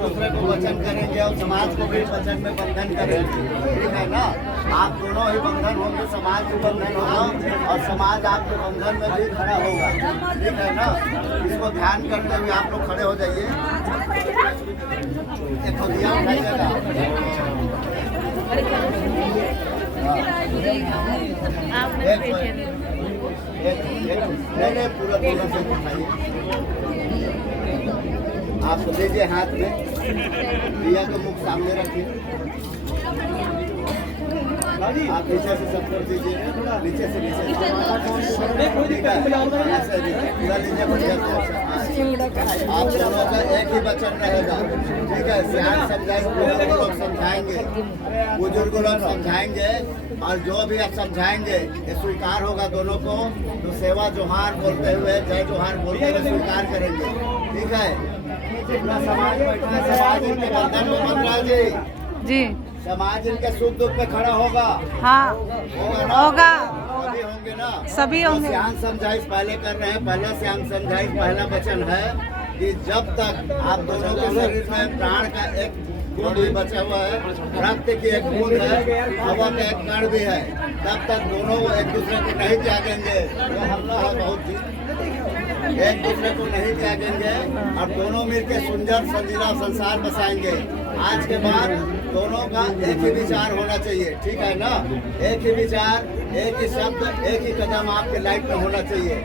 दूसरे को वचन करेंगे और समाज को भी वचन में बंधन करेंगे, ठीक है ना। आप दोनों ही बंधन होंगे, समाज को बंधन होगा और समाज आपके बंधन में भी खड़ा होगा, ठीक है ना। इसको ध्यान करते हुए आप लोग खड़े हो जाइए। एक दिया उठाइएगा। पूरा से उठाइए। आप लीजिए हाथ में, दिया का मुख सामने रखिए। आप नीचे से सब कर दीजिए, नीचे से नीचे पूरा लीजिए बढ़िया से। आप दोनों का एक ही वचन रहेगा, ठीक है। सियान समझाएंगे, लोग समझाएंगे, बुजुर्ग लोग समझाएंगे और जो भी आप समझाएंगे ये स्वीकार होगा दोनों को। तो सेवा जोहार बोलते हुए, जय जोहार बोलते हुए स्वीकार करेंगे, ठीक है। समाज बैठा है, समाज इनके बंधन में बन रहा है जी। समाज इनके सुख दुख पे खड़ा होगा। हाँ होगा, सभी होंगे ना, सभी होंगे। सियान समझाइश पहले कर रहे हैं। पहला सियान समझाइश, पहला वचन है कि जब तक आप दोनों के शरीर में प्राण का एक बूंद भी बचा हुआ है, रक्त की एक बूंद है, हवा का एक कण भी है, तब तक दोनों एक दूसरे को नहीं त्यागेंगे। यह हमला है बहुत ही, एक दूसरे को नहीं त्यागेंगे और दोनों मिलकर सुंदर संजीला संसार बसाएंगे। आज के बाद दोनों का एक ही विचार होना चाहिए, ठीक है ना। एक ही विचार, एक ही शब्द, एक ही कदम आपके लाइफ में होना चाहिए।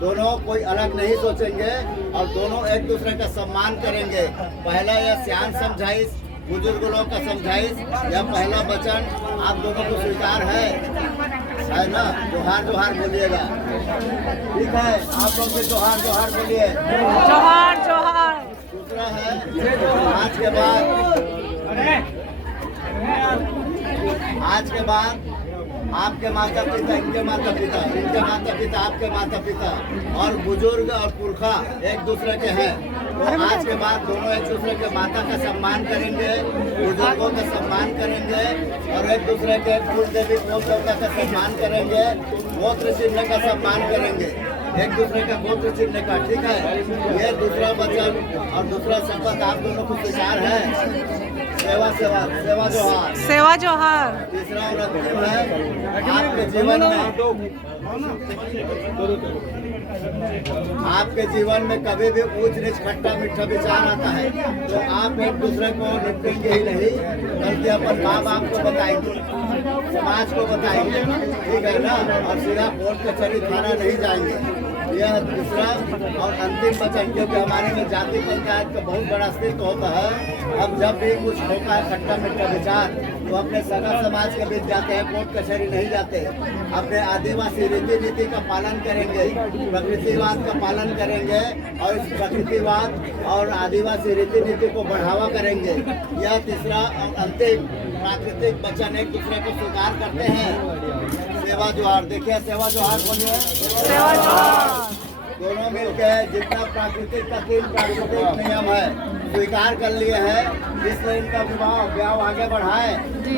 दोनों कोई अलग नहीं सोचेंगे और दोनों एक दूसरे का सम्मान करेंगे। पहला यह सियान समझाइश, बुजुर्ग लोग का समझाइश, यह पहला वचन आप दोनों को स्वीकार है ना। जोहार जोहार बोलिएगा, ठीक है। आप लोग भी जोहार जोहार बोलिए, जोहार जोहार। दूसरा है आज के बाद आपके माता पिता, इनके माता पिता, इनके माता पिता, आपके माता पिता और बुजुर्ग और पुरखा एक दूसरे के हैं। तो आज के बाद दोनों एक दूसरे के माता का सम्मान करेंगे, बुजुर्गों का सम्मान करेंगे और एक दूसरे के कुल देवी कुल देवता का सम्मान करेंगे, गोत्र चिन्ह का सम्मान करेंगे, एक दूसरे का गोत्र चिन्ह का, ठीक है। ये दूसरा वचन और दूसरा शपथ आप दोनों को स्वीकार है। सेवा सेवा सेवा जोहार, सेवा जोहार। तीसरा और अंतिम है, आपके जीवन में कभी भी ऊंच नीच खट्टा मीठा विचार आता है तो आप एक दूसरे को निपटेंगे ही नहीं, बल्कि अपन माँ बाप को बताएंगे, समाज को बताएंगे, ठीक है ना। और सीधा कोर्ट कचहरी थाना नहीं जाएंगे। यह दूसरा और अंतिम वचन, क्योंकि हमारे में जाति पंचायत का बहुत बड़ा अस्तित्व होता है। अब जब भी कुछ होता है खट्टा मीठा विचार तो अपने सगा समाज के बीच जाते हैं, कोर्ट कचहरी नहीं जाते। अपने आदिवासी रीति नीति का पालन करेंगे, प्रकृतिवाद का पालन करेंगे और इस प्रकृतिवाद और आदिवासी रीति नीति को बढ़ावा करेंगे। यह तीसरा और अंतिम प्राकृतिक वचन एक दूसरे को स्वीकार करते हैं। सेवा जोहार, देखिए सेवा जोहार बोलिए, सेवा जोहार। दोनों मिलकर जितना प्राकृतिक का 3 प्राकृतिक नियम है स्वीकार कर लिए हैं, इसलिए इनका विवाह आगे बढ़ाए जी।